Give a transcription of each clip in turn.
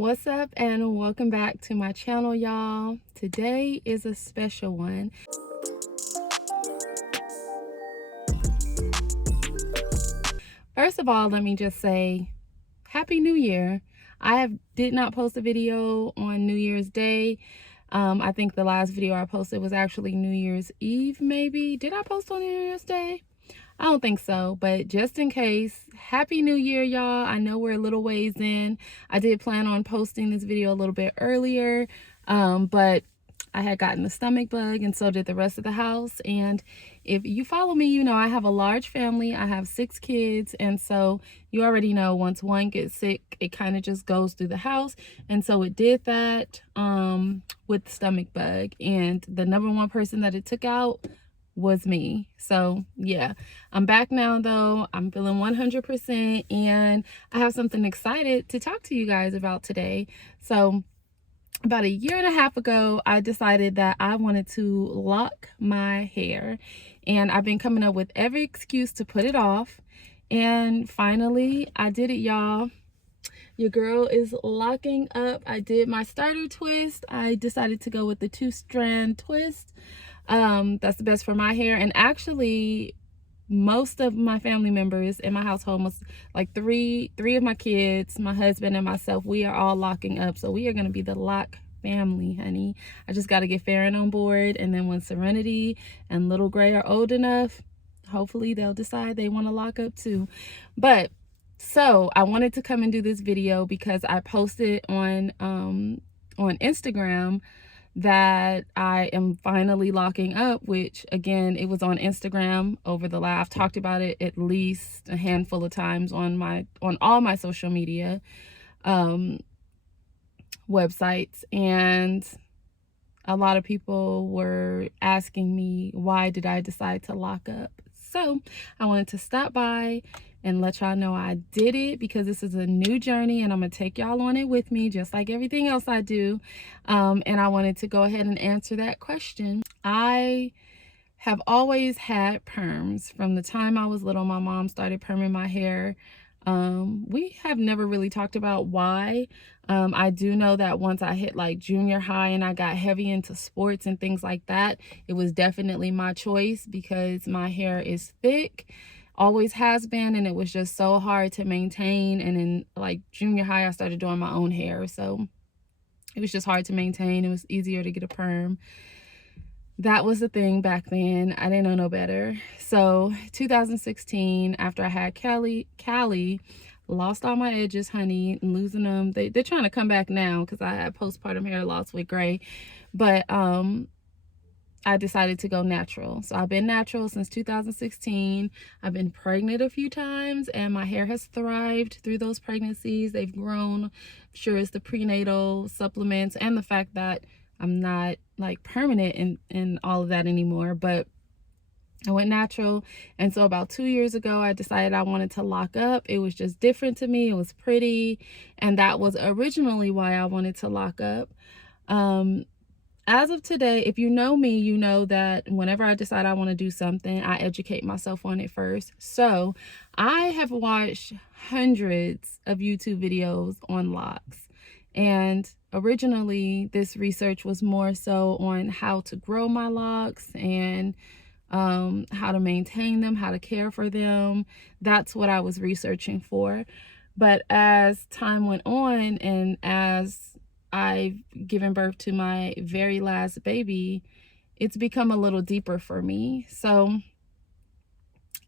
What's up and welcome back to my channel, y'all. Today is a special one. First of all, let me just say Happy New Year. Did not post a video on New Year's Day. I think the last video I posted was actually New Year's Eve, maybe. Did I post on New Year's Day? I don't think so, but just in case, Happy New Year, y'all. I know we're a little ways in. I did plan on posting this video a little bit earlier, but I had gotten the stomach bug and so did the rest of the house. And if you follow me, you know I have a large family. I have 6 kids, and so you already know once one gets sick, it kind of just goes through the house. And so it did that with the stomach bug, and the number one person that it took out was me. So yeah, I'm back now though. I'm feeling 100%, and I have something excited to talk to you guys about today. So about 1.5 years ago, I decided that I wanted to lock my hair, and I've been coming up with every excuse to put it off, and finally I did it, y'all. Your girl is locking up. I did my starter twist. I decided to go with the 2-strand twist. That's the best for my hair. And actually, most of my family members in my household, most like three of my kids, my husband and myself, we are all locking up. So we are going to be the lock family, honey. I just got to get Farron on board, and then when Serenity and Little Gray are old enough, hopefully they'll decide they want to lock up too. But so I wanted to come and do this video because I posted on Instagram that I am finally locking up, which again, it was on Instagram over the last, I've talked about it at least a handful of times on all my social media websites, and a lot of people were asking me, why did I decide to lock up? So I wanted to stop by and let y'all know I did it, because this is a new journey and I'm gonna take y'all on it with me, just like everything else I do. And I wanted to go ahead and answer that question. I have always had perms. From the time I was little, my mom started perming my hair. We have never really talked about why. I do know that once I hit like junior high and I got heavy into sports and things like that, it was definitely my choice because my hair is thick, always has been, and it was just so hard to maintain. And in like junior high, I started doing my own hair, so it was just hard to maintain. It was easier to get a perm. That was the thing back then. I didn't know no better. So 2016, after I had Callie, lost all my edges, honey, and losing them. They're trying to come back now because I had postpartum hair loss with Gray. But I decided to go natural. So I've been natural since 2016. I've been pregnant a few times, and my hair has thrived through those pregnancies. They've grown. I'm sure it's the prenatal supplements and the fact that I'm not like permanent in all of that anymore. But I went natural, and so about 2 years ago I decided I wanted to lock up. It was just different to me. It was pretty, and that was originally why I wanted to lock up. As of today, if you know me, you know that whenever I decide I want to do something, I educate myself on it first. So I have watched hundreds of YouTube videos on locks. And originally, this research was more so on how to grow my locks and how to maintain them, how to care for them. That's what I was researching for. But as time went on, and as I've given birth to my very last baby, it's become a little deeper for me. So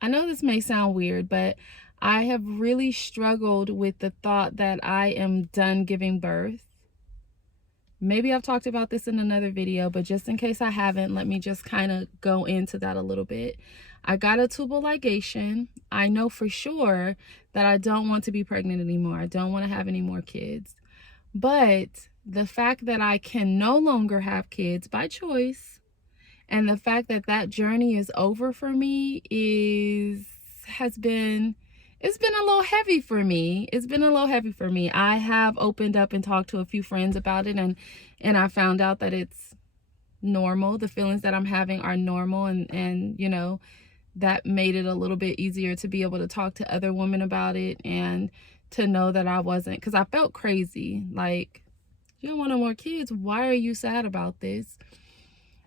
I know this may sound weird, but I have really struggled with the thought that I am done giving birth. Maybe I've talked about this in another video, but just in case I haven't, let me just kind of go into that a little bit. I got a tubal ligation. I know for sure that I don't want to be pregnant anymore. I don't want to have any more kids. But the fact that I can no longer have kids by choice, and the fact that that journey is over for me it's been a little heavy for me. It's been a little heavy for me. I have opened up and talked to a few friends about it, and I found out that it's normal. The feelings that I'm having are normal, and you know, that made it a little bit easier to be able to talk to other women about it and to know that I wasn't, because I felt crazy. Like, you don't want no more kids. Why are you sad about this?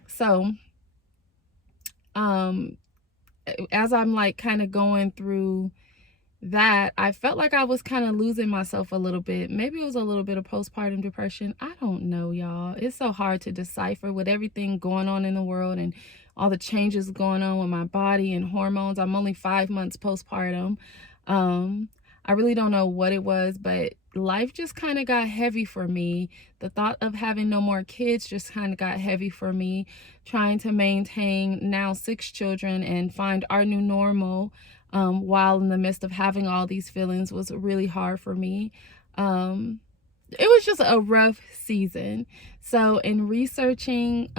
So, as I'm like kind of going through that, I felt like I was kind of losing myself a little bit. Maybe it was a little bit of postpartum depression. I don't know, y'all. It's so hard to decipher with everything going on in the world and all the changes going on with my body and hormones. I'm only 5 months postpartum. I really don't know what it was, but life just kind of got heavy for me. The thought of having no more kids just kind of got heavy for me. Trying to maintain now 6 children and find our new normal while in the midst of having all these feelings was really hard for me. It was just a rough season. So in researching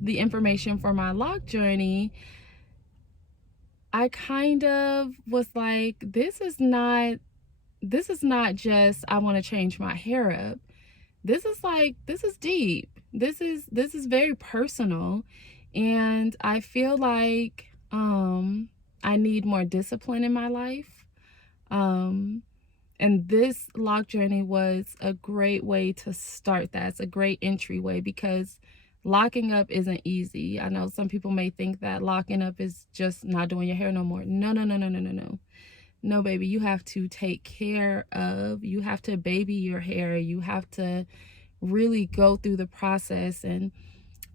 the information for my lock journey, I kind of was like, this is not just I want to change my hair up. This is deep. This is very personal, and I feel like I need more discipline in my life. And this lock journey was a great way to start that. It's a great entryway, because locking up isn't easy. I know some people may think that locking up is just not doing your hair no more. No. No, baby, you have to take care of, you have to baby your hair. You have to really go through the process and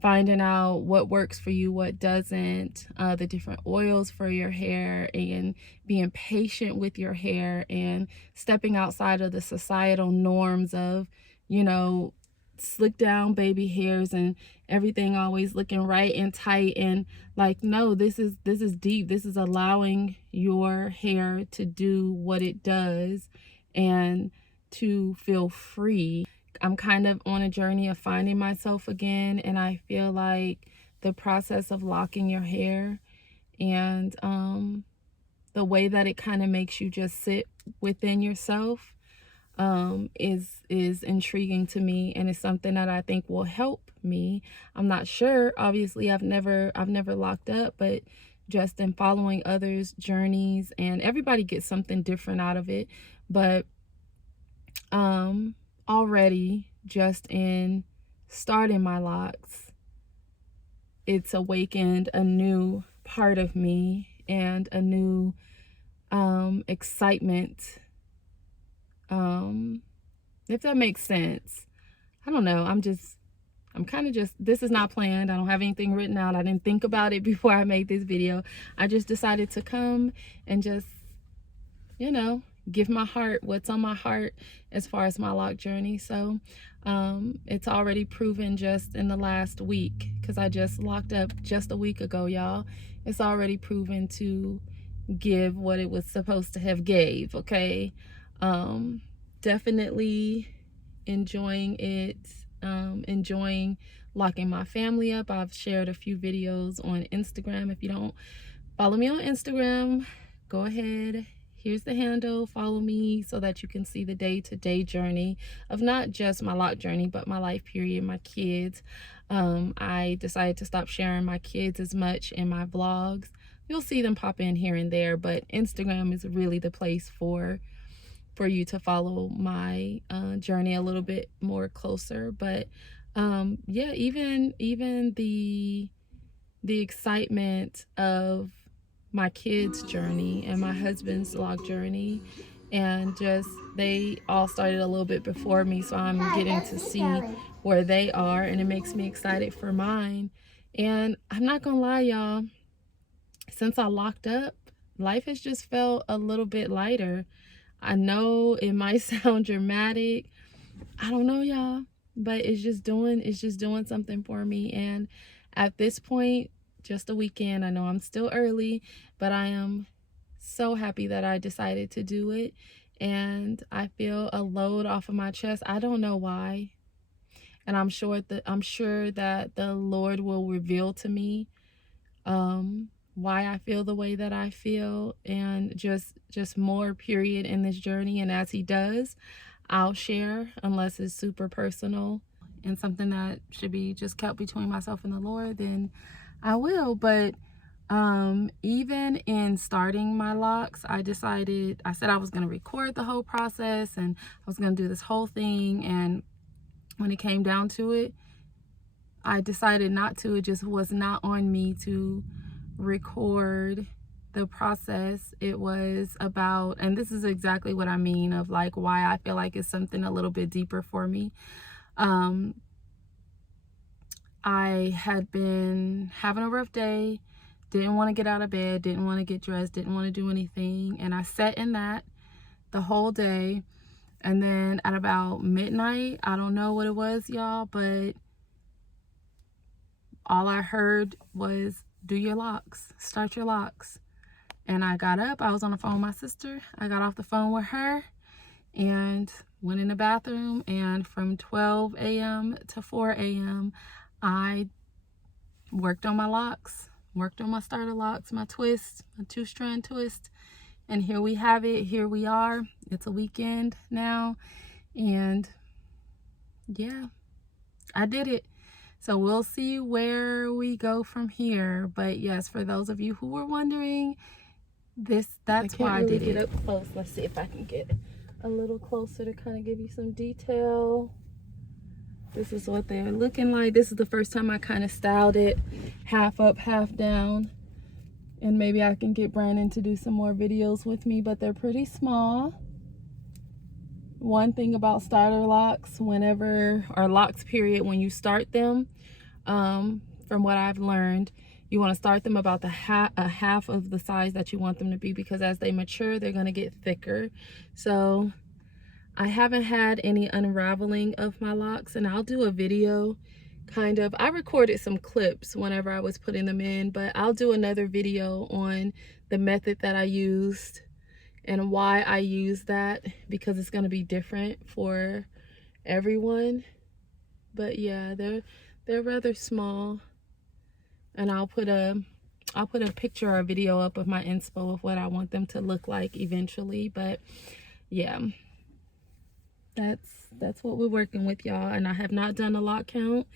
finding out what works for you, what doesn't, the different oils for your hair, and being patient with your hair and stepping outside of the societal norms of, you know, slick down baby hairs and everything always looking right and tight. And like, no, this is deep. This is allowing your hair to do what it does and to feel free. I'm kind of on a journey of finding myself again, and I feel like the process of locking your hair and the way that it kind of makes you just sit within yourself is intriguing to me, and it's something that I think will help me. I'm not sure. Obviously, I've never locked up, but just in following others' journeys, and everybody gets something different out of it. But already just in starting my locks, it's awakened a new part of me and a new excitement, if that makes sense. I don't know. I'm kind of just, this is not planned. I don't have anything written out. I didn't think about it before I made this video. I just decided to come and just, you know, give my heart what's on my heart as far as my lock journey. So it's already proven just in the last week, because I just locked up just a week ago, y'all. It's already proven to give what it was supposed to have gave. Okay. Definitely enjoying it, enjoying locking my family up. I've shared a few videos on Instagram. If you don't follow me on Instagram, go ahead. Here's the handle. Follow me so that you can see the day-to-day journey of not just my lock journey, but my life period, my kids. I decided to stop sharing my kids as much in my vlogs. You'll see them pop in here and there, but Instagram is really the place for you to follow my journey a little bit more closer. But yeah, even the excitement of my kids' journey and my husband's lock journey, and just they all started a little bit before me, so I'm getting to see where they are, and it makes me excited for mine. And I'm not gonna lie, y'all, since I locked up, life has just felt a little bit lighter. I know it might sound dramatic. I don't know, y'all, but it's just doing something for me. And at this point, just a weekend, I know I'm still early, but I am so happy that I decided to do it. And I feel a load off of my chest. I don't know why. And I'm sure that the Lord will reveal to me why I feel the way that I feel, and just more period in this journey. And as he does, I'll share, unless it's super personal and something that should be just kept between myself and the Lord, then I will. But Even in starting my locks, I said I was going to record the whole process and I was going to do this whole thing. And when it came down to it, I decided not to. It just was not on me to record the process. It was about, and this is exactly what I mean of like why I feel like it's something a little bit deeper for me. I had been having a rough day, didn't want to get out of bed, didn't want to get dressed, didn't want to do anything. And I sat in that the whole day. And then at about midnight, I don't know what it was, y'all, but all I heard was, do your locks, start your locks. And I got up, I was on the phone with my sister. I got off the phone with her and went in the bathroom. And from 12 a.m. to 4 a.m., I worked on my locks, worked on my starter locks, my twist, my 2-strand twist. And here we have it. Here we are. It's a weekend now. And yeah, I did it. So we'll see where we go from here. But yes, for those of you who were wondering, that's why I did it. Up close. Let's see if I can get a little closer to kind of give you some detail. This is what they're looking like. This is the first time I kind of styled it half up, half down. And maybe I can get Brandon to do some more videos with me, but they're pretty small. One thing about starter locks, locks period, when you start them, from what I've learned, you want to start them about a half of the size that you want them to be, because as they mature, they're going to get thicker. So I haven't had any unraveling of my locks, and I'll do a video I recorded some clips whenever I was putting them in, but I'll do another video on the method that I used and why I use that, because it's going to be different for everyone. But yeah, they're rather small, and I'll put a picture or a video up of my inspo of what I want them to look like eventually. But yeah, that's what we're working with, y'all. And I have not done a lock count,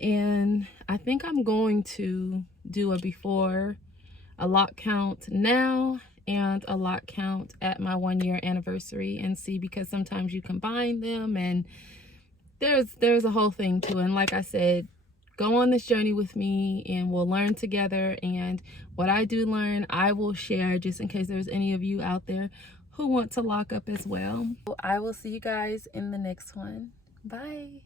and I think I'm going to do a lock count now and a lock count at my 1-year anniversary and see, because sometimes you combine them and there's a whole thing to it. And like I said, go on this journey with me and we'll learn together, and what I do learn I will share, just in case there's any of you out there who want to lock up as well. I will see you guys in the next one. Bye.